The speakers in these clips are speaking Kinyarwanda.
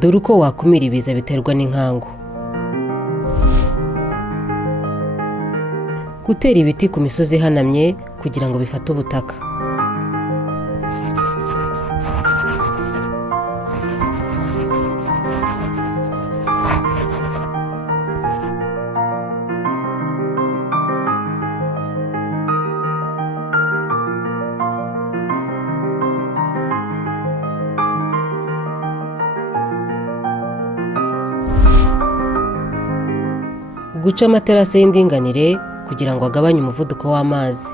dore uko wakumira ibiza biterwa n'inkangu. Gutera ibiti ku misozi ihanamye kugira ngo bifate ubutaka. Guca amaterasi y'indinganire kugira ngo agabanye umuvuduko w'amazi.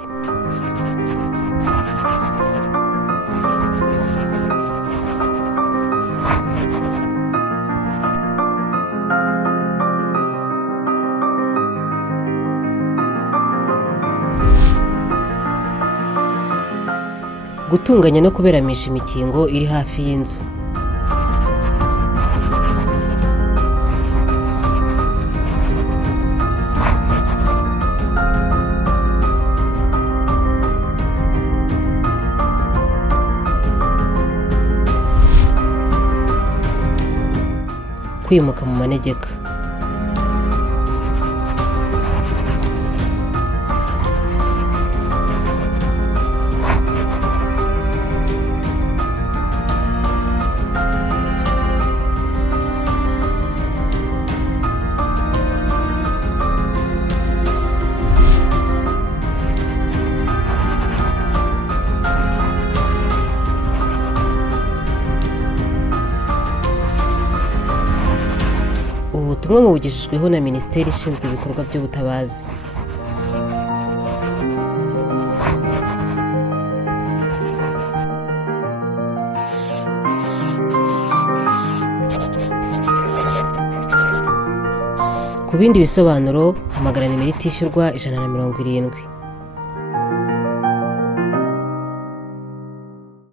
Gutunganya no kuberamisha imikingo iri hafi y'inzu. Kwimuka mu manegeka. Ubutumwa bugejejweho na Minisiteri ishinzwe ibikorwa by'ubutabazi. Ku bindi bisobanuro hamagara nimero itishyurwa 170.